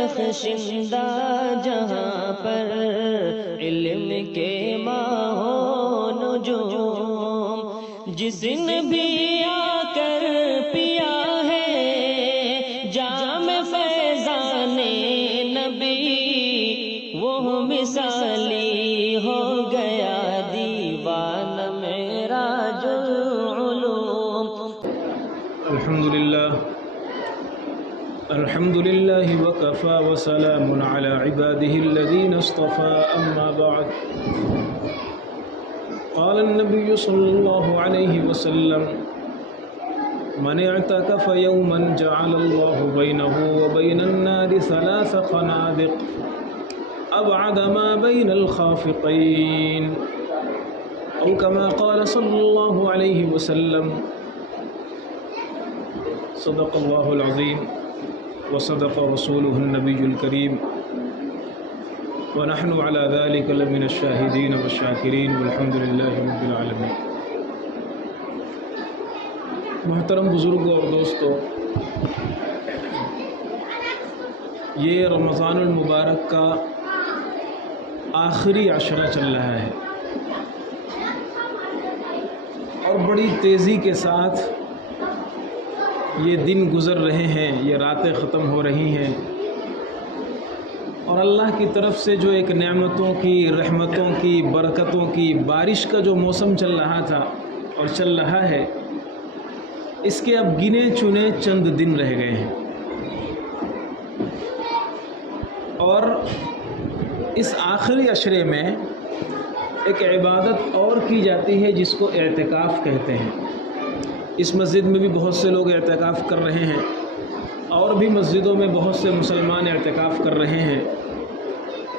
بخشندہ جہاں پر علم کے ماہو نجوم، جس نے بھی آ کر پیا ہے جام فیضان نبی، وہ مثالی ہو گیا دیوان معراج العلوم۔ الحمد لله وكفى وسلام على عباده الذين اصطفى، أما بعد، قال النبي صلى الله عليه وسلم: من اعتكف يوما جعل الله بينه وبين النار 3 خنادق أبعد ما بين الخافقين، أو كما قال صلى الله عليه وسلم۔ صدق الله العظيم وصدق رسوله النبي الكريم، ونحن على ذلك لمن الشاهدين والشاكرين، والحمد لله رب العالمين۔ محترم بزرگوں اور دوستو، یہ رمضان المبارک کا آخری عشرہ چل رہا ہے اور بڑی تیزی کے ساتھ یہ دن گزر رہے ہیں، یہ راتیں ختم ہو رہی ہیں، اور اللہ کی طرف سے جو ایک نعمتوں کی، رحمتوں کی، برکتوں کی بارش کا جو موسم چل رہا تھا اور چل رہا ہے، اس کے اب گنے چنے چند دن رہ گئے ہیں، اور اس آخری عشرے میں ایک عبادت اور کی جاتی ہے جس کو اعتکاف کہتے ہیں۔ اس مسجد میں بھی بہت سے لوگ اعتکاف کر رہے ہیں، اور بھی مسجدوں میں بہت سے مسلمان اعتکاف کر رہے ہیں۔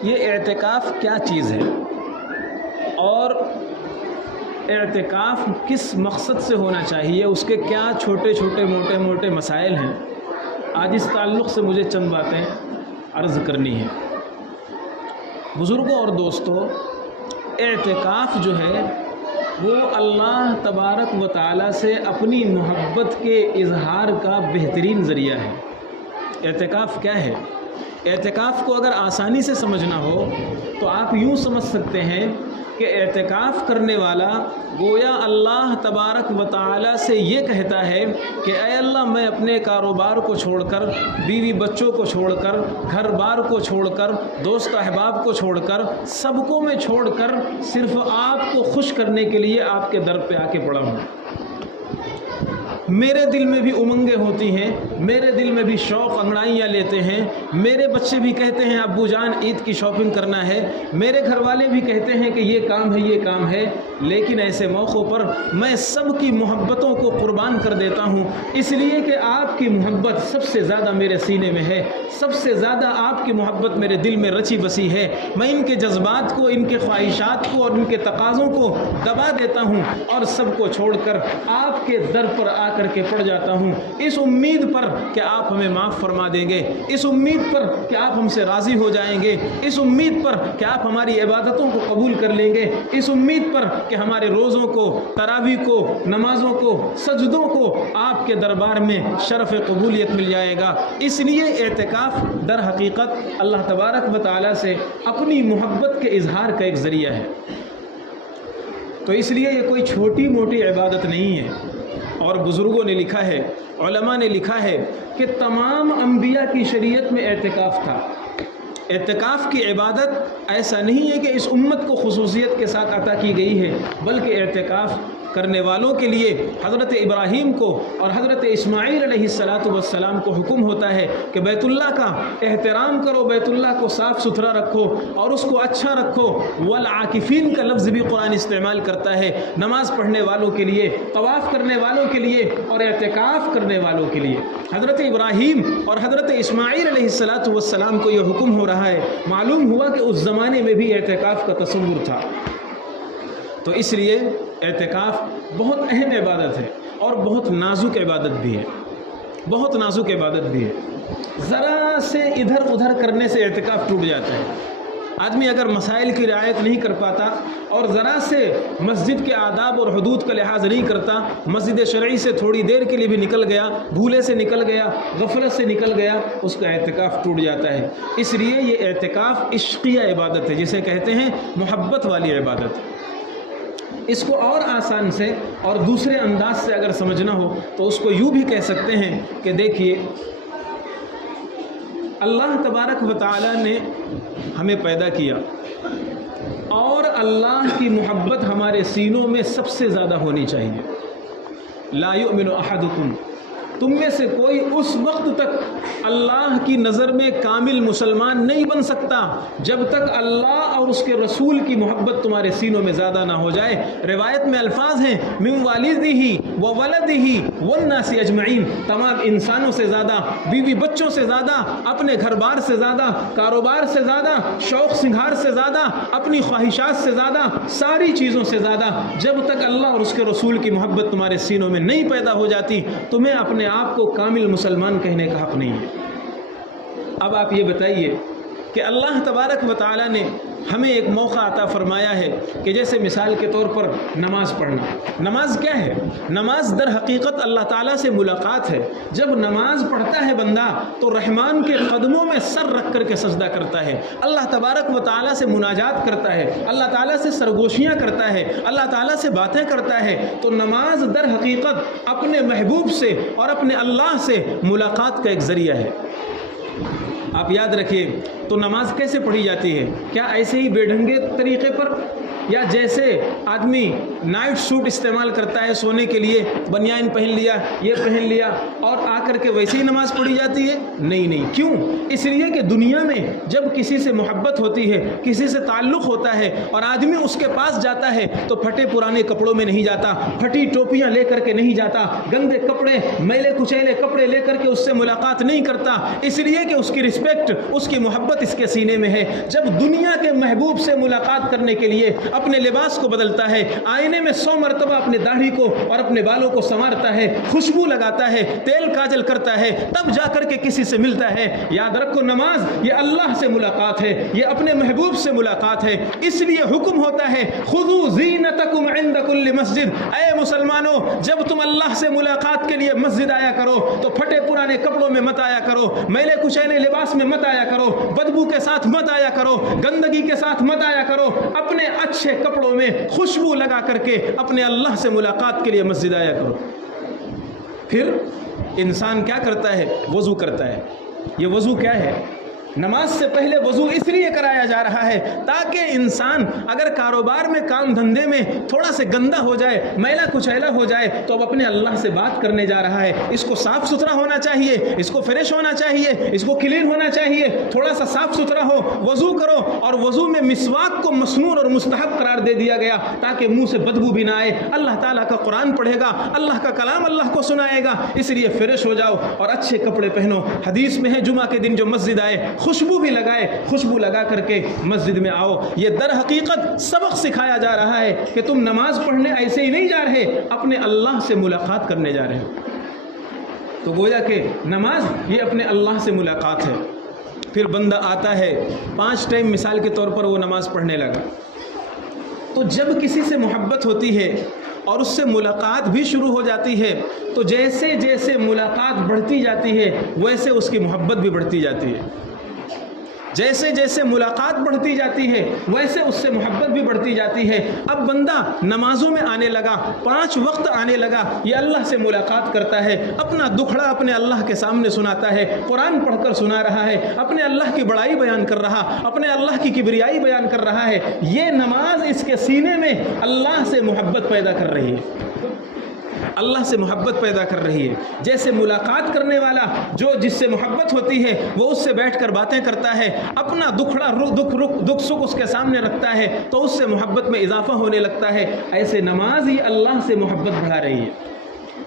یہ اعتکاف کیا چیز ہے اور اعتکاف کس مقصد سے ہونا چاہیے، اس کے کیا چھوٹے چھوٹے موٹے موٹے مسائل ہیں، آج اس تعلق سے مجھے چند باتیں عرض کرنی ہیں۔ بزرگوں اور دوستو، اعتکاف جو ہے وہ اللہ تبارک و تعالیٰ سے اپنی محبت کے اظہار کا بہترین ذریعہ ہے۔ اعتکاف کیا ہے؟ اعتکاف کو اگر آسانی سے سمجھنا ہو تو آپ یوں سمجھ سکتے ہیں کہ اعتکاف کرنے والا گویا اللہ تبارک و تعالیٰ سے یہ کہتا ہے کہ اے اللہ، میں اپنے کاروبار کو چھوڑ کر، بیوی بچوں کو چھوڑ کر، گھر بار کو چھوڑ کر، دوست احباب کو چھوڑ کر، سب کو میں چھوڑ کر صرف آپ کو خوش کرنے کے لیے آپ کے در پہ آ کے پڑا ہوں۔ میرے دل میں بھی امنگیں ہوتی ہیں، میرے دل میں بھی شوق انگڑائیاں لیتے ہیں، میرے بچے بھی کہتے ہیں ابو جان عید کی شاپنگ کرنا ہے، میرے گھر والے بھی کہتے ہیں کہ یہ کام ہے یہ کام ہے، لیکن ایسے موقعوں پر میں سب کی محبتوں کو قربان کر دیتا ہوں، اس لیے کہ آپ کی محبت سب سے زیادہ میرے سینے میں ہے، سب سے زیادہ آپ کی محبت میرے دل میں رچی بسی ہے۔ میں ان کے جذبات کو، ان کے خواہشات کو اور ان کے تقاضوں کو دبا دیتا ہوں اور سب کو چھوڑ کر آپ کے در پر آ کر کے پڑ جاتا ہوں، اس امید پر کہ آپ ہمیں معاف فرما دیں گے، اس امید پر کہ آپ ہم سے راضی ہو جائیں گے، اس امید پر کہ آپ ہماری عبادتوں کو قبول کر لیں گے، اس امید پر کہ ہمارے روزوں کو، تراویح کو، نمازوں کو، سجدوں کو آپ کے دربار میں شرف قبولیت مل جائے گا۔ اس لیے اعتکاف در حقیقت اللہ تبارک و تعالیٰ سے اپنی محبت کے اظہار کا ایک ذریعہ ہے۔ تو اس لیے یہ کوئی چھوٹی موٹی عبادت نہیں ہے، اور بزرگوں نے لکھا ہے، علماء نے لکھا ہے کہ تمام انبیاء کی شریعت میں اعتکاف تھا۔ اعتکاف کی عبادت ایسا نہیں ہے کہ اس امت کو خصوصیت کے ساتھ عطا کی گئی ہے، بلکہ اعتکاف کرنے والوں کے لیے حضرت ابراہیم کو اور حضرت اسماعیل علیہ السلام کو حکم ہوتا ہے کہ بیت اللہ کا احترام کرو، بیت اللہ کو صاف ستھرا رکھو اور اس کو اچھا رکھو۔ والعاکفین کا لفظ بھی قرآن استعمال کرتا ہے نماز پڑھنے والوں کے لیے، طواف کرنے والوں کے لیے اور اعتکاف کرنے والوں کے لیے۔ حضرت ابراہیم اور حضرت اسماعیل علیہ السلام کو یہ حکم ہو رہا ہے۔ معلوم ہوا کہ اس زمانے میں بھی اعتکاف کا تصور تھا۔ تو اس لیے اعتکاف بہت اہم عبادت ہے اور بہت نازک عبادت بھی ہے، بہت نازک عبادت بھی ہے۔ ذرا سے ادھر ادھر کرنے سے اعتکاف ٹوٹ جاتا ہے۔ آدمی اگر مسائل کی رعایت نہیں کر پاتا اور ذرا سے مسجد کے آداب اور حدود کا لحاظ نہیں کرتا، مسجد شرعی سے تھوڑی دیر کے لیے بھی نکل گیا، بھولے سے نکل گیا، غفلت سے نکل گیا، اس کا اعتکاف ٹوٹ جاتا ہے۔ اس لیے یہ اعتکاف عشقیہ عبادت ہے، جسے کہتے ہیں محبت والی عبادت۔ اس کو اور آسان سے اور دوسرے انداز سے اگر سمجھنا ہو تو اس کو یوں بھی کہہ سکتے ہیں کہ دیکھیے، اللہ تبارک و تعالی نے ہمیں پیدا کیا اور اللہ کی محبت ہمارے سینوں میں سب سے زیادہ ہونی چاہیے۔ لا یؤمن احدکم، تم میں سے کوئی اس وقت تک اللہ کی نظر میں کامل مسلمان نہیں بن سکتا جب تک اللہ اور اس کے رسول کی محبت تمہارے سینوں میں زیادہ نہ ہو جائے۔ روایت میں الفاظ ہیں من والدہ و ولدہ والناس اجمعین، تمام انسانوں سے زیادہ، بیوی بچوں سے زیادہ، اپنے گھر بار سے زیادہ، کاروبار سے زیادہ، شوق سنگھار سے زیادہ، اپنی خواہشات سے زیادہ، ساری چیزوں سے زیادہ، جب تک اللہ اور اس کے رسول کی محبت تمہارے سینوں میں نہیں پیدا ہو جاتی تمہیں اپنے آپ کو کامل مسلمان کہنے کا حق نہیں ہے۔ اب آپ یہ بتائیے کہ اللہ تبارک و تعالی نے ہمیں ایک موقع عطا فرمایا ہے کہ جیسے مثال کے طور پر نماز پڑھنا۔ نماز کیا ہے؟ نماز در حقیقت اللہ تعالیٰ سے ملاقات ہے۔ جب نماز پڑھتا ہے بندہ تو رحمان کے قدموں میں سر رکھ کر کے سجدہ کرتا ہے، اللہ تبارک و تعالیٰ سے مناجات کرتا ہے، اللہ تعالیٰ سے سرگوشیاں کرتا ہے، اللہ تعالیٰ سے باتیں کرتا ہے۔ تو نماز در حقیقت اپنے محبوب سے اور اپنے اللہ سے ملاقات کا ایک ذریعہ ہے۔ آپ یاد رکھیے، تو نماز کیسے پڑھی جاتی ہے؟ کیا ایسے ہی بے ڈھنگے طریقے پر، یا جیسے آدمی نائٹ سوٹ استعمال کرتا ہے سونے کے لیے، بنیان پہن لیا، یہ پہن لیا اور آ کر کے ویسے ہی نماز پڑھی جاتی ہے؟ نہیں۔ کیوں؟ اس لیے کہ دنیا میں جب کسی سے محبت ہوتی ہے، کسی سے تعلق ہوتا ہے اور آدمی اس کے پاس جاتا ہے تو پھٹے پرانے کپڑوں میں نہیں جاتا، پھٹی ٹوپیاں لے کر کے نہیں جاتا، گندے کپڑے، میلے کچیلے کپڑے لے کر کے اس سے ملاقات نہیں کرتا، اس لیے کہ اس کی رسپیکٹ، اس کی محبت اس کے سینے میں ہے۔ جب دنیا کے محبوب سے ملاقات کرنے کے لیے اپنے لباس کو بدلتا ہے، آئینے میں 100 مرتبہ اپنے داڑھی کو اور اپنے بالوں کو سنوارتا ہے، خوشبو لگاتا ہے، تیل کاجل کرتا ہے، تب جا کر کے کسی سے ملتا ہے۔ یاد رکھو، نماز یہ اللہ سے ملاقات ہے، یہ اپنے محبوب سے ملاقات ہے۔ اس لیے حکم ہوتا ہے خذوا زینتکم عند کل مسجد، اے مسلمانوں جب تم اللہ سے ملاقات کے لیے مسجد آیا کرو تو پھٹے پرانے کپڑوں میں مت آیا کرو، میلے کچیلے لباس میں مت آیا کرو، بدبو کے ساتھ مت آیا کرو، گندگی کے ساتھ مت آیا کرو، اپنے اچھے کپڑوں میں خوشبو لگا کر کے اپنے اللہ سے ملاقات کے لیے مسجد آیا کرو۔ پھر انسان کیا کرتا ہے؟ وضو کرتا ہے۔ یہ وضو کیا ہے؟ نماز سے پہلے وضو اس لیے کرایا جا رہا ہے تاکہ انسان اگر کاروبار میں، کام دھندے میں تھوڑا سے گندا ہو جائے، میلا کچیلا ہو جائے تو اب اپنے اللہ سے بات کرنے جا رہا ہے، اس کو صاف ستھرا ہونا چاہیے، اس کو فریش ہونا چاہیے، اس کو کلین ہونا چاہیے، تھوڑا سا صاف ستھرا ہو، وضو کرو۔ اور وضو میں مسواک کو مسنون اور مستحب قرار دے دیا گیا تاکہ منہ سے بدبو بھی نہ آئے، اللہ تعالیٰ کا قرآن پڑھے گا، اللہ کا کلام اللہ کو سنائے گا، اس لیے فریش ہو جاؤ اور اچھے کپڑے پہنو۔ حدیث میں ہے جمعہ کے دن جو مسجد آئے خوشبو بھی لگائے، خوشبو لگا کر کے مسجد میں آؤ۔ یہ در حقیقت سبق سکھایا جا رہا ہے کہ تم نماز پڑھنے ایسے ہی نہیں جا رہے، اپنے اللہ سے ملاقات کرنے جا رہے ہو۔ تو گویا کہ نماز یہ اپنے اللہ سے ملاقات ہے۔ پھر بندہ آتا ہے 5 ٹائم مثال کے طور پر وہ نماز پڑھنے لگا، تو جب کسی سے محبت ہوتی ہے اور اس سے ملاقات بھی شروع ہو جاتی ہے تو جیسے جیسے ملاقات بڑھتی جاتی ہے ویسے اس کی محبت بھی بڑھتی جاتی ہے، جیسے جیسے ملاقات بڑھتی جاتی ہے ویسے اس سے محبت بھی بڑھتی جاتی ہے۔ اب بندہ نمازوں میں آنے لگا، 5 وقت آنے لگا، یہ اللہ سے ملاقات کرتا ہے، اپنا دکھڑا اپنے اللہ کے سامنے سناتا ہے، قرآن پڑھ کر سنا رہا ہے، اپنے اللہ کی بڑائی بیان کر رہا، اپنے اللہ کی کبریائی بیان کر رہا ہے۔ یہ نماز اس کے سینے میں اللہ سے محبت پیدا کر رہی ہے، اللہ سے محبت پیدا کر رہی ہے۔ جیسے ملاقات کرنے والا جو جس سے محبت ہوتی ہے وہ اس سے بیٹھ کر باتیں کرتا ہے، اپنا دکھڑا دکھ سکھ اس کے سامنے رکھتا ہے تو اس سے محبت میں اضافہ ہونے لگتا ہے، ایسے نماز ہی اللہ سے محبت بڑھا رہی ہے۔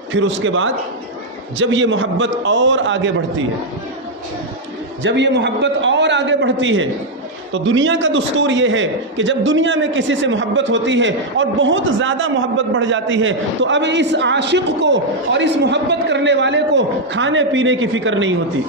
پھر اس کے بعد جب یہ محبت اور آگے بڑھتی ہے، جب یہ محبت اور آگے بڑھتی ہے تو دنیا کا دستور یہ ہے کہ جب دنیا میں کسی سے محبت ہوتی ہے اور بہت زیادہ محبت بڑھ جاتی ہے تو اب اس عاشق کو اور اس محبت کرنے والے کو کھانے پینے کی فکر نہیں ہوتی،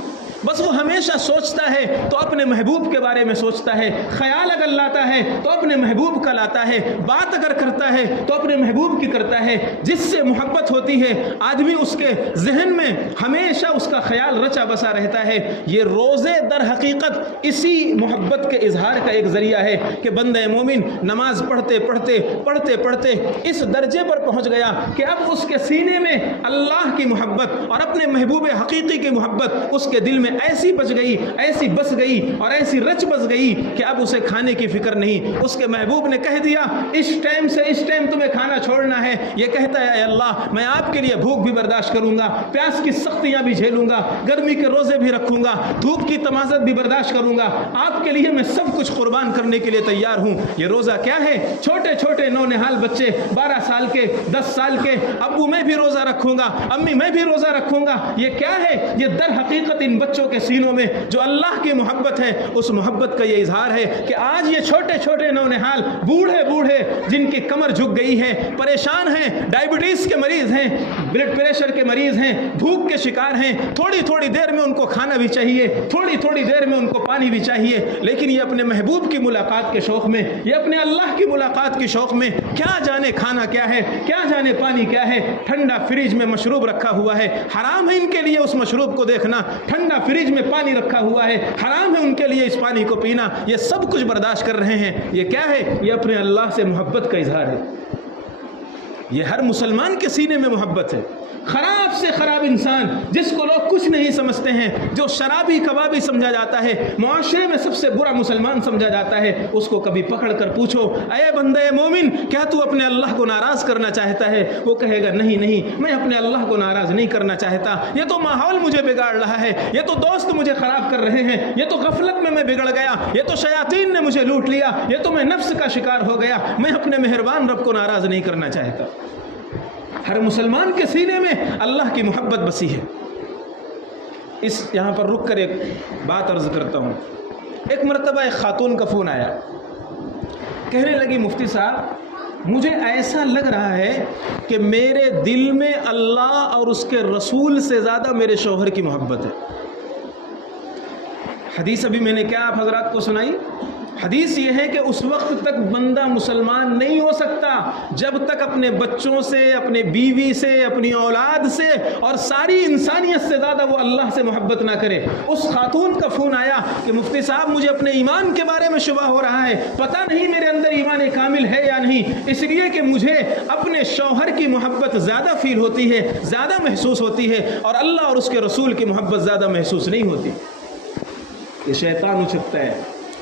بس وہ ہمیشہ سوچتا ہے تو اپنے محبوب کے بارے میں سوچتا ہے، خیال اگر لاتا ہے تو اپنے محبوب کا لاتا ہے، بات اگر کرتا ہے تو اپنے محبوب کی کرتا ہے۔ جس سے محبت ہوتی ہے آدمی اس کے ذہن میں ہمیشہ اس کا خیال رچا بسا رہتا ہے۔ یہ روزے در حقیقت اسی محبت کے اظہار کا ایک ذریعہ ہے کہ بندہ مومن نماز پڑھتے پڑھتے اس درجے پر پہنچ گیا کہ اب اس کے سینے میں اللہ کی محبت اور اپنے محبوب حقیقی کی محبت اس کے دل میں ایسی بچ گئی، ایسی بس گئی اور ایسی رچ بس گئی کہ اب اسے کھانے کی فکر نہیں۔ اس کے محبوب نے کہہ دیا اس ٹائم سے اس ٹائم تمہیں کھانا چھوڑنا ہے، یہ کہتا ہے اے اللہ میں آپ کے لیے بھوک بھی برداشت کروں گا، پیاس کی سختیاں بھی جھیلوں گا، گرمی کے روزے بھی رکھوں گا، دھوپ کی تمازت بھی برداشت کروں گا، آپ کے لیے میں سب کچھ قربان کرنے کے لیے تیار ہوں۔ یہ روزہ کیا ہے؟ چھوٹے چھوٹے نونہال بچے 12 سال کے 10 سال کے، ابو میں بھی روزہ رکھوں گا، امی میں بھی روزہ رکھوں گا۔ یہ کیا ہے؟ یہ در حقیقت ان بچوں کے سینوں میں جو اللہ کی محبت ہے اس محبت کا یہ اظہار ہے کہ آج یہ چھوٹے چھوٹے نونہال بوڑھے جن کی کمر جھک گئی ہے، پریشان ہیں، ڈائبٹیز کے مریض ہیں، بلڈ پریشر کے مریض ہیں، بھوک کے شکار ہیں، تھوڑی دیر میں ان کو کھانا بھی چاہیے، تھوڑی دیر میں ان کو پانی بھی چاہیے، لیکن یہ اپنے محبوب کی ملاقات کے شوق میں، یہ اپنے اللہ کی ملاقات کے شوق میں کیا جانے کھانا کیا ہے، کیا جانے پانی کیا ہے، ٹھنڈا فریج میں مشروب رکھا ہوا ہے، حرام ہے ان کے لیے اس مشروب کو دیکھنا، ٹھنڈا فریج میں پانی رکھا ہوا ہے، حرام ہے ان کے لیے اس پانی کو پینا، یہ سب کچھ برداشت کر رہے ہیں۔ یہ کیا ہے؟ یہ اپنے اللہ سے محبت کا اظہار ہے۔ یہ ہر مسلمان کے سینے میں محبت ہے۔ خراب سے خراب انسان جس کو لوگ کچھ نہیں سمجھتے ہیں، جو شرابی کبابی سمجھا جاتا ہے، معاشرے میں سب سے برا مسلمان سمجھا جاتا ہے، اس کو کبھی پکڑ کر پوچھو اے بندے مومن کیا تو اپنے اللہ کو ناراض کرنا چاہتا ہے؟ وہ کہے گا نہیں میں اپنے اللہ کو ناراض نہیں کرنا چاہتا، یہ تو ماحول مجھے بگاڑ رہا ہے، یہ تو دوست مجھے خراب کر رہے ہیں، یہ تو غفلت میں بگڑ گیا، یہ تو شیاطین نے مجھے لوٹ لیا، یہ تو میں نفس کا شکار ہو گیا، میں اپنے مہربان رب کو ناراض نہیں کرنا چاہتا۔ ہر مسلمان کے سینے میں اللہ کی محبت بسی ہے۔ یہاں پر رک کر ایک بات عرض کرتا ہوں۔ ایک مرتبہ ایک خاتون کا فون آیا، کہنے لگی مفتی صاحب مجھے ایسا لگ رہا ہے کہ میرے دل میں اللہ اور اس کے رسول سے زیادہ میرے شوہر کی محبت ہے۔ حدیث ابھی میں نے کیا آپ حضرات کو سنائی؟ حدیث یہ ہے کہ اس وقت تک بندہ مسلمان نہیں ہو سکتا جب تک اپنے بچوں سے، اپنے بیوی سے، اپنی اولاد سے اور ساری انسانیت سے زیادہ وہ اللہ سے محبت نہ کرے۔ اس خاتون کا فون آیا کہ مفتی صاحب مجھے اپنے ایمان کے بارے میں شبہ ہو رہا ہے، پتہ نہیں میرے اندر ایمان کامل ہے یا نہیں، اس لیے کہ مجھے اپنے شوہر کی محبت زیادہ فیل ہوتی ہے، زیادہ محسوس ہوتی ہے، اور اللہ اور اس کے رسول کی محبت زیادہ محسوس نہیں ہوتی۔ یہ شیطان اچھکتا ہے،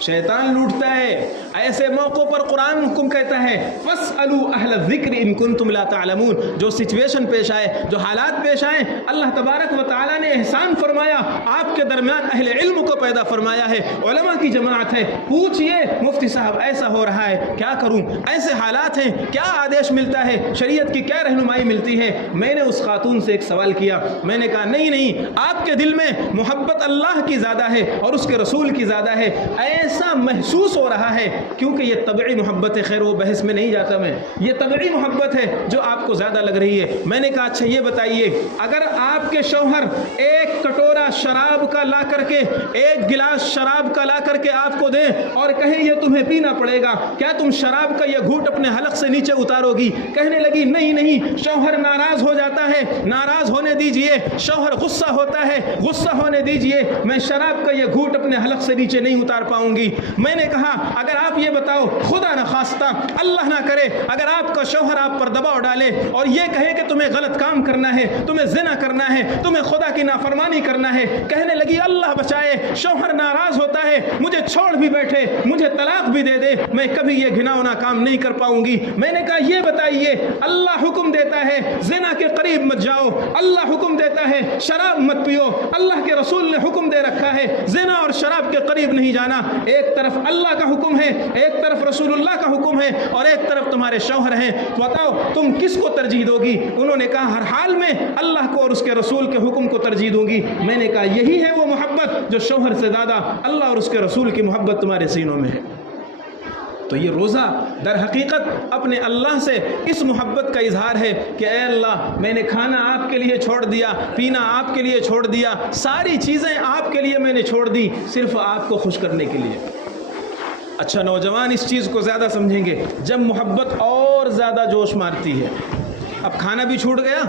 شیطان لوٹتا ہے۔ ایسے موقعوں پر قرآن حکم کہتا ہے فَاسْأَلُوا أَهْلَ الذِّكْرِ إِن كُنتُمْ لَا تَعْلَمُونَ۔ جو سچویشن پیش آئے، جو حالات پیش آئیں، اللہ تبارک و تعالیٰ نے احسان فرمایا، آپ کے درمیان اہل علم کو پیدا فرمایا ہے، علماء کی جماعت ہے، پوچھئے مفتی صاحب ایسا ہو رہا ہے کیا کروں، ایسے حالات ہیں کیا آدیش ملتا ہے، شریعت کی کیا رہنمائی ملتی ہے۔ میں نے اس خاتون سے ایک سوال کیا، میں نے کہا نہیں آپ کے دل میں محبت اللہ کی زیادہ ہے اور اس کے رسول کی زیادہ ہے، ایسا محسوس ہو رہا ہے کیونکہ یہ طبعی محبت ہے۔ خیر وہ بحث میں نہیں جاتا میں، یہ طبعی محبت ہے جو آپ کو زیادہ لگ رہی ہے۔ میں نے کہا اچھا یہ بتائیے اگر آپ کے شوہر ایک کٹورا شراب کا لا کر کے، ایک گلاس شراب کا لا کر کے آپ کو دیں اور کہیں یہ تمہیں پینا پڑے گا، کیا تم شراب کا یہ گھونٹ اپنے حلق سے نیچے اتارو گی؟ کہنے لگی نہیں شوہر ناراض ہو جاتا ہے، ناراض ہونے دیجئے، شوہر غصہ ہوتا ہے، غصہ ہونے دیجئے، میں شراب کا یہ گھونٹ اپنے حلق سے نیچے نہیں اتار پاؤں گی۔ میں نے کہا اگر آپ یہ بتاؤ خدا نہ خواستہ اللہ نہ کرے اگر آپ کا شوہر آپ پر دباؤ ڈالے اور یہ کہے کہ تمہیں غلط کام کرنا ہے، تمہیں زنا کرنا ہے، تمہیں خدا کی نافرمانی کرنا ہے، کہنے لگی اللہ بچائے شوہر ناراض ہوتا ہے، مجھے چھوڑ بھی بیٹھے، مجھے طلاق بھی دے دے، میں کبھی یہ گھناؤنا کام نہیں کر پاؤں گی۔ میں نے کہا یہ بتائیے اللہ حکم دیتا ہے زنا کے قریب مت جاؤ، اللہ حکم دیتا ہے شراب مت پیو، اللہ کے رسول نے حکم دے رکھا ہے زنا اور شراب کے قریب نہیں جانا۔ ایک طرف اللہ کا حکم ہے، ایک طرف رسول اللہ کا حکم ہے، اور ایک طرف تمہارے شوہر ہیں، بتاؤ تم کس کو ترجیح دو گی؟ انہوں نے کہا ہر حال میں اللہ کو اور اس کے رسول کے حکم کو ترجیح دوں گی۔ میں نے کہا یہی ہے وہ محبت جو شوہر سے زیادہ اللہ اور اس کے رسول کی محبت تمہارے سینوں میں ہے۔ تو یہ روزہ در حقیقت اپنے اللہ سے اس محبت کا اظہار ہے کہ اے اللہ میں نے کھانا آپ کے لیے چھوڑ دیا، پینا آپ کے لیے چھوڑ دیا، ساری چیزیں آپ کے لیے میں نے چھوڑ دی، صرف آپ کو خوش کرنے کے لیے۔ اچھا نوجوان اس چیز کو زیادہ سمجھیں گے، جب محبت اور زیادہ جوش مارتی ہے، اب کھانا بھی چھوٹ گیا،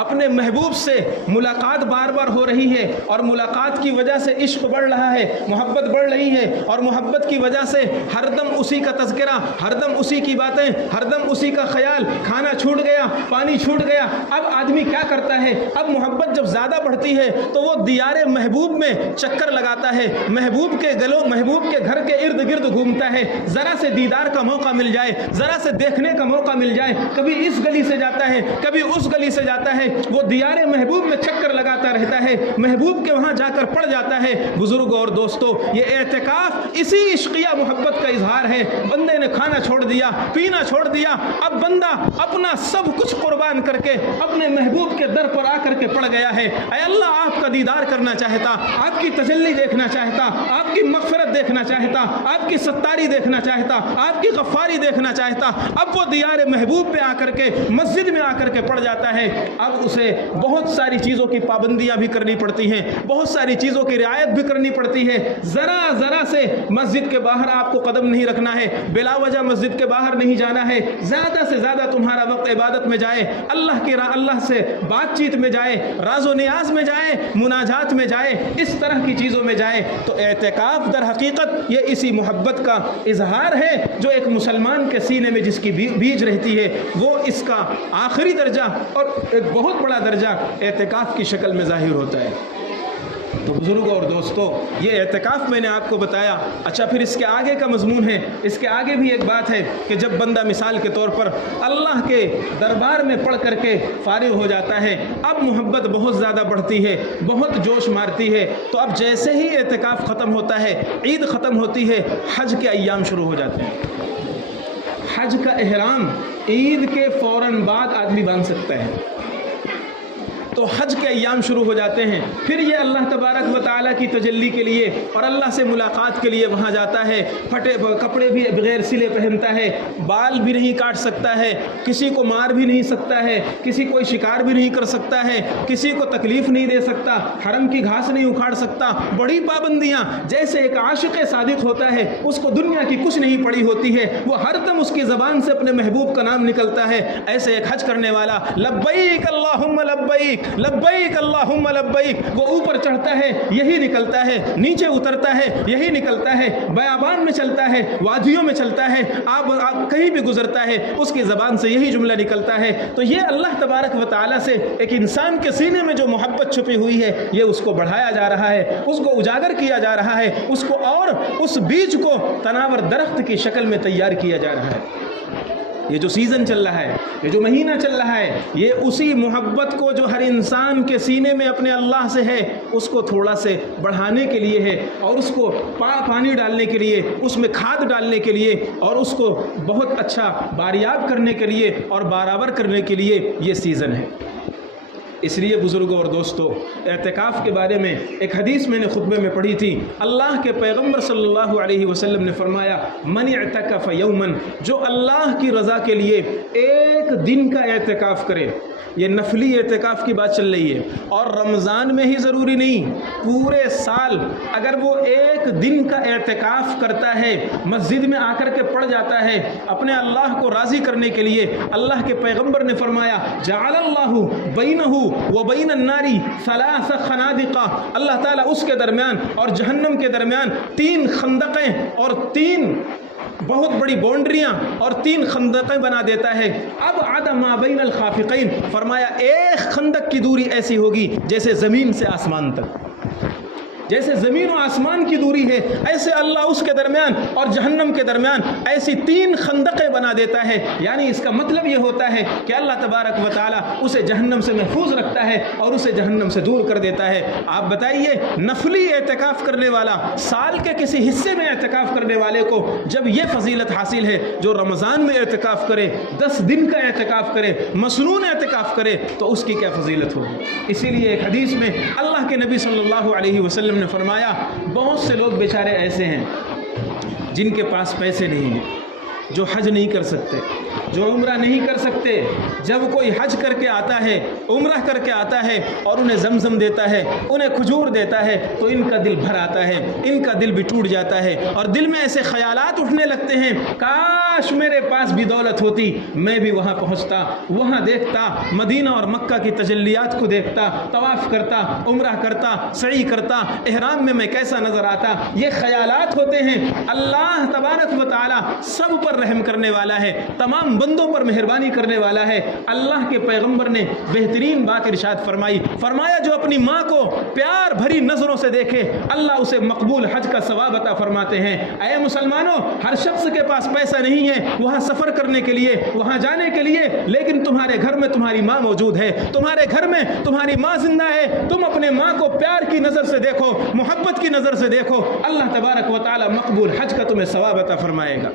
اپنے محبوب سے ملاقات بار بار ہو رہی ہے اور ملاقات کی وجہ سے عشق بڑھ رہا ہے، محبت بڑھ رہی ہے، اور محبت کی وجہ سے ہر دم اسی کا تذکرہ، ہر دم اسی کی باتیں، ہر دم اسی کا خیال، کھانا چھوٹ گیا، پانی چھوٹ گیا، اب آدمی کیا کرتا ہے؟ اب محبت جب زیادہ بڑھتی ہے تو وہ دیار محبوب میں چکر لگاتا ہے، محبوب کے گھر کے ارد گرد گھومتا ہے، ذرا سے دیدار کا موقع مل جائے، ذرا سے دیکھنے کا موقع مل جائے، کبھی اس گلی سے جاتا ہے، کبھی اس گلی سے جاتا ہے، وہ دیار محبوب میں چکر لگاتا رہتا ہے، محبوب کے وہاں جا کر پڑ جاتا ہے۔ بزرگوں اور دوستوں، یہ اعتکاف اسی عشقیہ محبت کا اظہار ہے۔ بندے نے کھانا چھوڑ دیا، پینا چھوڑ دیا، اب بندہ اپنا سب کچھ قربان کر کے اپنے محبوب کے در پر آ کر کے پڑ گیا ہے۔ اے اللہ، آپ کا دیدار کرنا چاہتا، آپ کی تجلی دیکھنا چاہتا، آپ کی مغفرت دیکھنا چاہتا، آپ کی ستاری دیکھنا چاہتا، آپ کی غفاری دیکھنا چاہتا، اب وہ دیار محبوب پہ آ کر کے مسجد میں آ کر کے پڑ جاتا ہے۔ اب اسے بہت ساری چیزوں کی پابندیاں بھی کرنی پڑتی ہیں، بہت ساری چیزوں کی رعایت بھی کرنی پڑتی ہے۔ ذرا ذرا سے مسجد کے باہر آپ کو قدم نہیں رکھنا ہے، بلا وجہ مسجد کے باہر نہیں جانا ہے، زیادہ سے زیادہ تمہارا وقت عبادت میں جائے، اللہ سے بات چیت میں جائے، راز و نیاز میں جائے، مناجات میں جائے، اس طرح کی چیزوں میں جائے۔ تو اعتکاف در حقیقت یہ اسی محبت کا اظہار ہے جو ایک مسلمان کے سینے میں جس کی بیج رہتی ہے، وہ اس کا آخری درجہ اور ایک بہت بڑا درجہ اعتکاف کی شکل میں ظاہر ہوتا ہے۔ تو بزرگوں اور دوستوں، یہ اعتکاف میں نے آپ کو بتایا۔ اچھا، پھر اس کے آگے کا مضمون ہے، اس کے آگے بھی ایک بات ہے کہ جب بندہ مثال کے طور پر اللہ کے دربار میں پڑھ کر کے فارغ ہو جاتا ہے، اب محبت بہت زیادہ بڑھتی ہے، بہت جوش مارتی ہے۔ تو اب جیسے ہی اعتکاف ختم ہوتا ہے، عید ختم ہوتی ہے، حج کے ایام شروع ہو جاتے ہیں۔ حج کا احرام عید کے فوراً بعد آدمی باندھ سکتا ہے، تو حج کے ایام شروع ہو جاتے ہیں۔ پھر یہ اللہ تبارک و تعالیٰ کی تجلی کے لیے اور اللہ سے ملاقات کے لیے وہاں جاتا ہے، پھٹے کپڑے بھی بغیر سلے پہنتا ہے، بال بھی نہیں کاٹ سکتا ہے، کسی کو مار بھی نہیں سکتا ہے، کسی کوئی شکار بھی نہیں کر سکتا ہے، کسی کو تکلیف نہیں دے سکتا، حرم کی گھاس نہیں اکھاڑ سکتا، بڑی پابندیاں۔ جیسے ایک عاشق صادق ہوتا ہے، اس کو دنیا کی کچھ نہیں پڑی ہوتی ہے، وہ ہر دم اس کی زبان سے اپنے محبوب کا نام نکلتا ہے، ایسے ایک حج کرنے والا لبیک اللہم لبیک لبیک اللہم لبیک، وہ اوپر چڑھتا ہے یہی نکلتا ہے، نیچے اترتا ہے یہی نکلتا ہے، بیابان میں چلتا ہے، وادیوں میں چلتا ہے، آپ کہیں بھی گزرتا ہے، اس کی زبان سے یہی جملہ نکلتا ہے۔ تو یہ اللہ تبارک و تعالیٰ سے ایک انسان کے سینے میں جو محبت چھپی ہوئی ہے، یہ اس کو بڑھایا جا رہا ہے، اس کو اجاگر کیا جا رہا ہے، اس کو اور اس بیج کو تناور درخت کی شکل میں تیار کیا جا رہا ہے۔ یہ جو سیزن چل رہا ہے، یہ جو مہینہ چل رہا ہے، یہ اسی محبت کو جو ہر انسان کے سینے میں اپنے اللہ سے ہے، اس کو تھوڑا سے بڑھانے کے لیے ہے، اور اس کو پانی ڈالنے کے لیے، اس میں کھاد ڈالنے کے لیے، اور اس کو بہت اچھا باریاب کرنے کے لیے اور برابر کرنے کے لیے یہ سیزن ہے۔ اس لیے بزرگوں اور دوستوں، اعتکاف کے بارے میں ایک حدیث میں نے خطبے میں پڑھی تھی۔ اللہ کے پیغمبر صلی اللہ علیہ وسلم نے فرمایا، من اعتکف یومن، جو اللہ کی رضا کے لیے ایک دن کا اعتکاف کرے، یہ نفلی اعتکاف کی بات چل رہی ہے، اور رمضان میں ہی ضروری نہیں، پورے سال اگر وہ ایک دن کا اعتکاف کرتا ہے، مسجد میں آ کر کے پڑھ جاتا ہے اپنے اللہ کو راضی کرنے کے لیے، اللہ کے پیغمبر نے فرمایا، جعل اللہ بینہ وبین النار ثلاث خنادق، اللہ تعالیٰ اس کے درمیان اور جہنم کے درمیان 3 خندقیں اور 3 بہت بڑی باؤنڈریاں اور 3 خندقیں بنا دیتا ہے۔ اب عدم ما بین الخافقین، فرمایا ایک خندق کی دوری ایسی ہوگی جیسے زمین سے آسمان تک، جیسے زمین و آسمان کی دوری ہے، ایسے اللہ اس کے درمیان اور جہنم کے درمیان ایسی 3 خندقیں بنا دیتا ہے۔ یعنی اس کا مطلب یہ ہوتا ہے کہ اللہ تبارک و تعالیٰ اسے جہنم سے محفوظ رکھتا ہے اور اسے جہنم سے دور کر دیتا ہے۔ آپ بتائیے، نفلی اعتکاف کرنے والا، سال کے کسی حصے میں اعتکاف کرنے والے کو جب یہ فضیلت حاصل ہے، جو رمضان میں اعتکاف کرے، 10 دن کا اعتکاف کرے، مسنون اعتکاف کرے، تو اس کی کیا فضیلت ہوگی۔ اسی لیے ایک حدیث میں اللہ کے نبی صلی اللہ علیہ وسلم نے فرمایا، بہت سے لوگ بیچارے ایسے ہیں جن کے پاس پیسے نہیں ہیں، جو حج نہیں کر سکتے، جو عمرہ نہیں کر سکتے، جب کوئی حج کر کے آتا ہے، عمرہ کر کے آتا ہے اور انہیں زمزم دیتا ہے، انہیں کھجور دیتا ہے، تو ان کا دل بھر آتا ہے، ان کا دل بھی ٹوٹ جاتا ہے، اور دل میں ایسے خیالات اٹھنے لگتے ہیں، کاش میرے پاس بھی دولت ہوتی، میں بھی وہاں پہنچتا، وہاں دیکھتا، مدینہ اور مکہ کی تجلیات کو دیکھتا، طواف کرتا، عمرہ کرتا، سعی کرتا، احرام میں کیسا نظر آتا۔ یہ خیالات ہوتے ہیں۔ اللہ تبارک و تعالی سب پر رحم کرنے والا ہے، تمام بندوں پر مہربانی کرنے والا ہے۔ اللہ کے پیغمبر نے بہترین بات ارشاد فرمایا جو اپنی ماں کو پیار بھری نظروں سے دیکھے اللہ اسے مقبول حج کا ثواب عطا فرماتے ہیں۔ اے مسلمانوں، ہر شخص کے پاس پیسہ نہیں ہے وہاں سفر کرنے کے لیے، وہاں جانے کے لیے، لیکن تمہارے گھر میں تمہاری ماں موجود ہے، تمہارے گھر میں تمہاری ماں زندہ ہے۔ تم اپنے ماں کو پیار کی نظر سے دیکھو، محبت کی نظر سے دیکھو، اللہ تبارک و تعالی مقبول حج کا تمہیں ثواب عطا فرمائے گا۔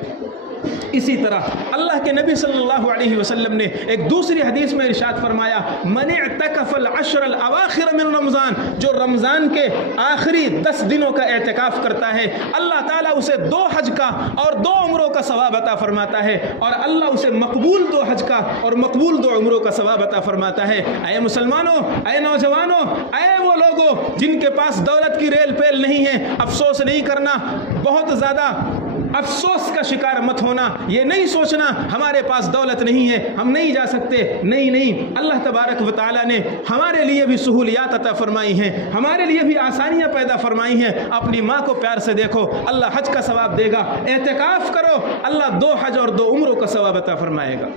اسی طرح اللہ کے نبی صلی اللہ علیہ وسلم نے ایک دوسری حدیث میں ارشاد فرمایا، من اعتکف العشر الاواخر من رمضان، جو رمضان کے آخری 10 دنوں کا اعتکاف کرتا ہے، اللہ تعالیٰ اسے 2 حج کا اور 2 عمروں کا ثواب عطا فرماتا ہے، اور اللہ اسے مقبول 2 حج کا اور مقبول 2 عمروں کا ثواب عطا فرماتا ہے۔ اے مسلمانوں، اے نوجوانوں، اے وہ لوگوں جن کے پاس دولت کی ریل پیل نہیں ہے، افسوس نہیں کرنا، بہت زیادہ افسوس کا شکار مت ہونا، یہ نہیں سوچنا ہمارے پاس دولت نہیں ہے ہم نہیں جا سکتے، نہیں، اللہ تبارک و تعالیٰ نے ہمارے لیے بھی سہولیات عطا فرمائی ہیں، ہمارے لیے بھی آسانیاں پیدا فرمائی ہیں۔ اپنی ماں کو پیار سے دیکھو، اللہ حج کا ثواب دے گا، اعتکاف کرو، اللہ 2 حج اور 2 عمروں کا ثواب عطا فرمائے گا۔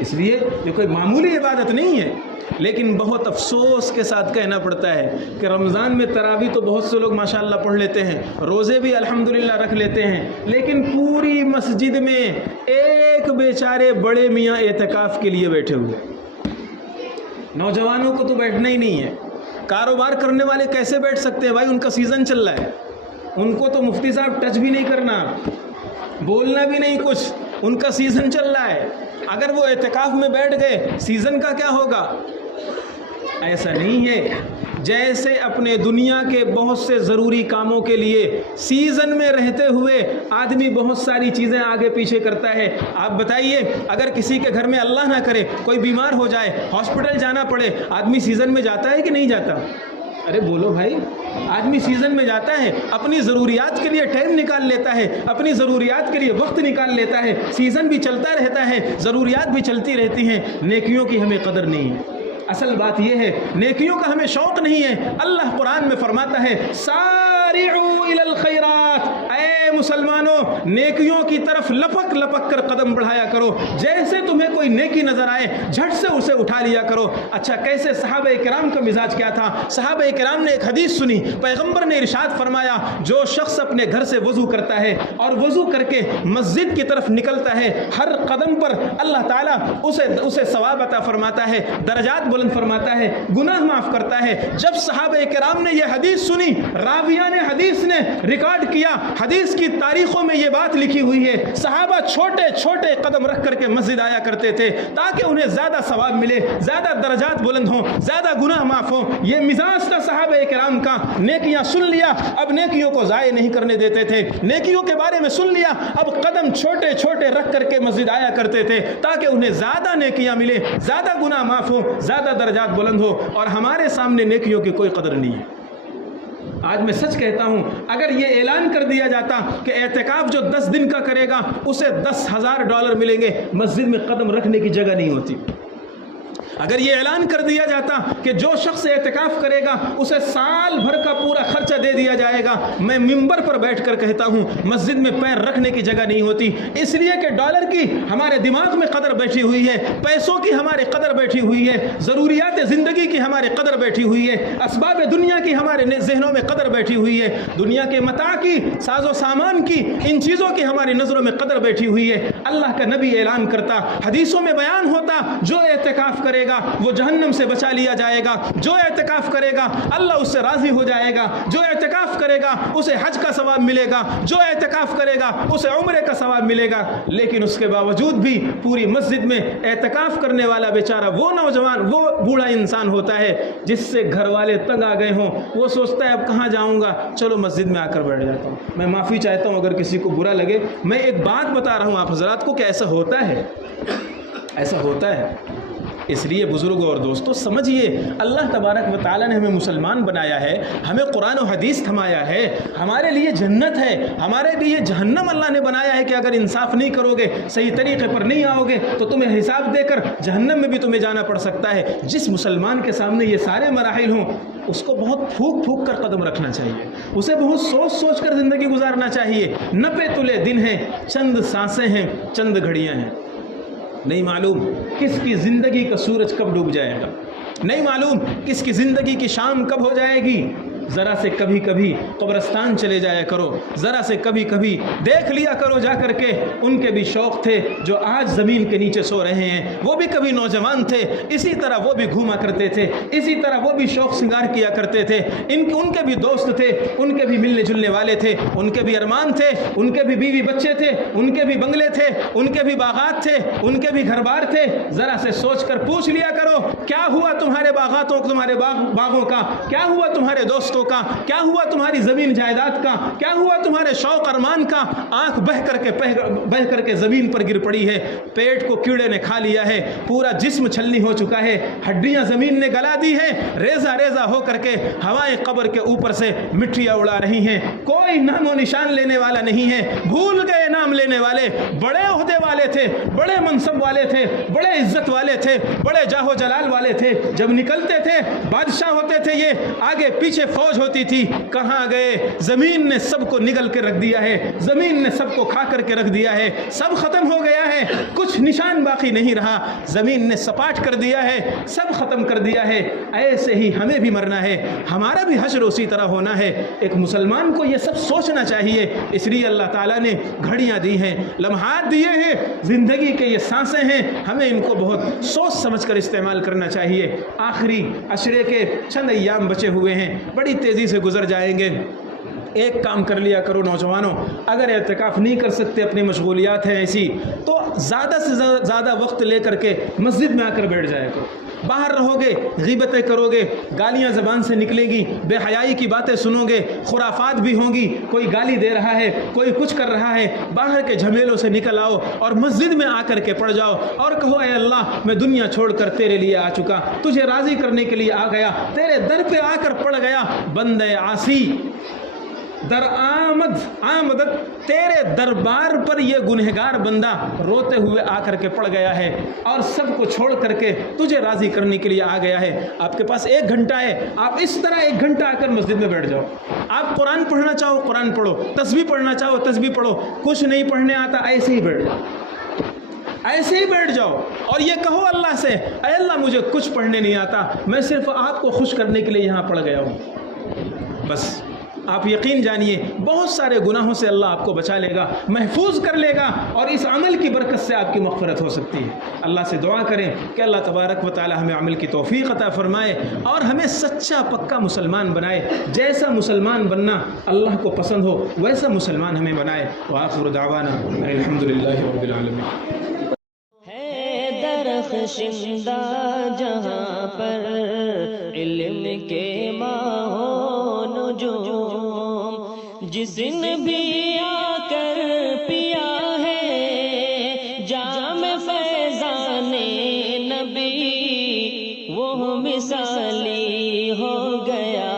اس لیے یہ کوئی معمولی عبادت نہیں ہے، لیکن بہت افسوس کے ساتھ کہنا پڑتا ہے کہ رمضان میں تراویح تو بہت سے لوگ ماشاءاللہ پڑھ لیتے ہیں، روزے بھی الحمدللہ رکھ لیتے ہیں، لیکن پوری مسجد میں ایک بیچارے بڑے میاں اعتکاف کے لیے بیٹھے ہوئے۔ نوجوانوں کو تو بیٹھنا ہی نہیں ہے، کاروبار کرنے والے کیسے بیٹھ سکتے ہیں بھائی؟ ان کا سیزن چل رہا ہے، ان کو تو مفتی صاحب ٹچ بھی نہیں کرنا، بولنا بھی نہیں کچھ، ان کا سیزن چل رہا ہے۔ اگر وہ اعتکاف میں بیٹھ گئے، سیزن کا کیا ہوگا؟ ایسا نہیں ہے۔ جیسے اپنے دنیا کے بہت سے ضروری کاموں کے لیے سیزن میں رہتے ہوئے آدمی بہت ساری چیزیں آگے پیچھے کرتا ہے، آپ بتائیے اگر کسی کے گھر میں اللہ نہ کرے کوئی بیمار ہو جائے، ہاسپٹل جانا پڑے، آدمی سیزن میں جاتا ہے کہ نہیں جاتا؟ ارے بولو بھائی، آدمی سیزن میں جاتا ہے، اپنی ضروریات کے لیے ٹائم نکال لیتا ہے، اپنی ضروریات کے لیے وقت نکال لیتا ہے، سیزن بھی چلتا رہتا ہے، ضروریات بھی چلتی رہتی ہیں۔ نیکیوں کی ہمیں قدر نہیں ہے، اصل بات یہ ہے نیکیوں کا ہمیں شوق نہیں ہے۔ اللہ قرآن میں فرماتا ہے سارعوا الی الخیرات، اے مسلمانوں نیکیوں کی طرف لپک لپک کر قدم بڑھایا کرو، جیسے تمہیں کوئی نیکی نظر آئے جھٹ سے اسے اٹھا لیا کرو۔ اچھا کیسے صحابہ کرام کا مزاج کیا تھا؟ صحابہ کرام نے ایک حدیث سنی، پیغمبر نے ارشاد فرمایا جو شخص اپنے گھر سے وضو کرتا ہے اور وضو کر کے مسجد کی طرف نکلتا ہے، ہر قدم پر اللہ تعالیٰ اسے ثواب عطا فرماتا ہے، درجات بلند فرماتا ہے، گناہ معاف کرتا ہے۔ جب صحابہ کرام نے یہ حدیث سنی، راویان حدیث نے ریکارڈ کیا، حدیث کی تاریخوں میں یہ بات لکھی ہوئی ہے، صحابہ چھوٹے چھوٹے قدم رکھ کر کے مسجد آیا کرتے تھے تاکہ انہیں زیادہ ثواب ملے، زیادہ درجات بلند ہوں، زیادہ گناہ معاف ہوں۔ یہ مزاج تھا صحابہ کرام کا، نیکیاں سن لیا اب نیکیوں کو ضائع نہیں کرنے دیتے تھے، نیکیوں کے بارے میں سن لیا اب قدم چھوٹے چھوٹے رکھ کر کے مسجد آیا کرتے تھے تاکہ انہیں زیادہ نیکیاں ملے، زیادہ گناہ معاف ہوں، زیادہ درجات بلند ہو۔ اور ہمارے سامنے نیکیوں کی کوئی قدر نہیں ہے۔ آج میں سچ کہتا ہوں اگر یہ اعلان کر دیا جاتا کہ اعتکاف جو 10 دن کا کرے گا اسے $10,000 ملیں گے، مسجد میں قدم رکھنے کی جگہ نہیں ہوتی۔ اگر یہ اعلان کر دیا جاتا کہ جو شخص اعتکاف کرے گا اسے سال بھر کا پورا خرچہ دے دیا جائے گا، میں ممبر پر بیٹھ کر کہتا ہوں مسجد میں پیر رکھنے کی جگہ نہیں ہوتی، اس لیے کہ ڈالر کی ہمارے دماغ میں قدر بیٹھی ہوئی ہے، پیسوں کی ہمارے قدر بیٹھی ہوئی ہے، ضروریات زندگی کی ہمارے قدر بیٹھی ہوئی ہے، اسباب دنیا کی ہمارے ذہنوں میں قدر بیٹھی ہوئی ہے، دنیا کے متاع کی، ساز و سامان کی، ان چیزوں کی ہماری نظروں میں قدر بیٹھی ہوئی ہے۔ اللہ کا نبی اعلان کرتا، حدیثوں میں بیان ہوتا جو اعتکاف کرے گا وہ جہنم سے بچا لیا جائے گا، جو اعتکاف کرے گا اللہ اس سے راضی ہو جائے گا، جو اعتکاف کرے گا اسے حج کا ثواب ملے گا، جو اعتکاف کرے گا اسے عمرے کا ثواب ملے گا۔ لیکن اس کے باوجود بھی پوری مسجد میں اعتکاف کرنے والا بیچارہ وہ نوجوان، وہ بوڑھا انسان ہوتا ہے جس سے گھر والے تنگ آ گئے ہوں، وہ سوچتا ہے اب کہاں جاؤں گا، چلو مسجد میں آ کر بیٹھ جاتا ہوں۔ میں معافی چاہتا ہوں اگر کسی کو برا لگے، میں ایک بات بتا رہا ہوں آپ حضرات کو کہ ایسا ہوتا ہے، ایسا ہوتا ہے۔ اس لیے بزرگوں اور دوستوں سمجھیے، اللہ تبارک و تعالیٰ نے ہمیں مسلمان بنایا ہے، ہمیں قرآن و حدیث تھمایا ہے، ہمارے لیے جنت ہے، ہمارے لیے جہنم اللہ نے بنایا ہے کہ اگر انصاف نہیں کرو گے، صحیح طریقے پر نہیں آؤ گے تو تمہیں حساب دے کر جہنم میں بھی تمہیں جانا پڑ سکتا ہے۔ جس مسلمان کے سامنے یہ سارے مراحل ہوں اس کو بہت پھونک پھونک کر قدم رکھنا چاہیے، اسے بہت سوچ سوچ کر زندگی گزارنا چاہیے۔ نپے تلے دن ہیں، چند سانسیں ہیں، چند گھڑیاں ہیں، نہیں معلوم کس کی زندگی کا سورج کب ڈوب جائے گا، نہیں معلوم کس کی زندگی کی شام کب ہو جائے گی۔ ذرا سے کبھی کبھی قبرستان چلے جایا کرو، ذرا سے کبھی کبھی دیکھ لیا کرو جا کر کے ان کے بھی شوق تھے جو آج زمین کے نیچے سو رہے ہیں، وہ بھی کبھی نوجوان تھے، اسی طرح وہ بھی گھوما کرتے تھے، اسی طرح وہ بھی شوق سنگار کیا کرتے تھے، ان کے بھی دوست تھے، ان کے بھی ملنے جلنے والے تھے، ان کے بھی ارمان تھے، ان کے بھی بیوی بچے تھے، ان کے بھی بنگلے تھے، ان کے بھی باغات تھے، ان کے بھی گھر بار تھے۔ ذرا سے سوچ کر پوچھ لیا کرو کیا ہوا تمہارے باغاتوں، تمہارے باغوں کا، کیا ہوا تمہارے دوستوں کا، کیا ہوا تمہاری زمین جائیداد کا، کیا ہوا تمہارے شوق ارمان کا۔ آنکھ بہ کر کے زمین پر گر پڑی ہے، پیٹ کو کیڑے نے کھا لیا ہے، پورا جسم چھلنی ہو چکا ہے، ہڈیاں زمین نے گلا دی ہے، ریزہ ریزہ ہو کر کے ہوائیں قبر کے اوپر سے مٹھیاں اڑا رہی ہیں، کوئی نام و نشان لینے والا نہیں ہے۔ بھول گئے نام لینے والے، بڑے عہدے والے تھے، بڑے منصب والے تھے، بڑے عزت والے تھے، بڑے جاہ و جلال والے تھے، جب نکلتے تھے بادشاہ ہوتے تھے، یہ آگے پیچھے فوج ہوتی تھی، کہاں گئے؟ زمین نے سب کو نگل کے رکھ دیا ہے، زمین نے سب کو کھا کر کے رکھ دیا ہے، سب ختم ہو گیا ہے، کچھ نشان باقی نہیں رہا، زمین نے سپاٹ کر دیا ہے، سب ختم کر دیا ہے۔ ایسے ہی ہمیں بھی مرنا ہے، ہمارا بھی حشر اسی طرح ہونا ہے۔ ایک مسلمان کو یہ سب سوچنا چاہیے، اس لیے اللہ تعالیٰ نے گھڑیاں دی ہیں، لمحات دیے ہیں، زندگی کے یہ سانسیں ہیں، ہمیں ان کو بہت سوچ سمجھ کر استعمال کرنا چاہیے۔ آخری عشرے کے چند ایام بچے ہوئے ہیں، بڑی تیزی سے گزر جائیں گے۔ ایک کام کر لیا کرو نوجوانوں، اگر اعتکاف نہیں کر سکتے، اپنی مشغولیات ہیں ایسی، تو زیادہ سے زیادہ وقت لے کر کے مسجد میں آ کر بیٹھ جایا کرو۔ باہر رہو گے غیبتیں کرو گے، گالیاں زبان سے نکلے گی، بے حیائی کی باتیں سنو گے، خرافات بھی ہوں گی، کوئی گالی دے رہا ہے، کوئی کچھ کر رہا ہے۔ باہر کے جھمیلوں سے نکل آؤ اور مسجد میں آ کر کے پڑھ جاؤ اور کہو اے اللہ میں دنیا چھوڑ کر تیرے لیے آ چکا، تجھے راضی کرنے کے لیے آ گیا، تیرے در پہ آ کر پڑ گیا، بندے عاصی در آمدت تیرے دربار پر یہ گنہگار بندہ روتے ہوئے آ کر کے پڑ گیا ہے اور سب کو چھوڑ کر کے تجھے راضی کرنے کے لیے آ گیا ہے۔ آپ کے پاس 1 گھنٹہ ہے، آپ اس طرح 1 گھنٹہ آ کر مسجد میں بیٹھ جاؤ۔ آپ قرآن پڑھنا چاہو قرآن پڑھو، تسبیح پڑھنا چاہو تسبیح پڑھو، کچھ نہیں پڑھنے آتا ایسے ہی بیٹھ جاؤ، ایسے ہی بیٹھ جاؤ اور یہ کہو اللہ سے اے اللہ مجھے کچھ پڑھنے نہیں آتا، میں صرف آپ کو خوش کرنے کے لیے یہاں پڑھ گیا ہوں۔ بس آپ یقین جانیے بہت سارے گناہوں سے اللہ آپ کو بچا لے گا، محفوظ کر لے گا، اور اس عمل کی برکت سے آپ کی مغفرت ہو سکتی ہے۔ اللہ سے دعا کریں کہ اللہ تبارک و تعالی ہمیں عمل کی توفیق عطا فرمائے اور ہمیں سچا پکا مسلمان بنائے، جیسا مسلمان بننا اللہ کو پسند ہو ویسا مسلمان ہمیں بنائے۔ وآخر دعوانا الحمدللہ رب العالمین۔ ہے درخشندہ جہاں پر علم کے جس نے بھی آ کر پیا ہے جام فیضان نبی، وہ مثالی ہو گیا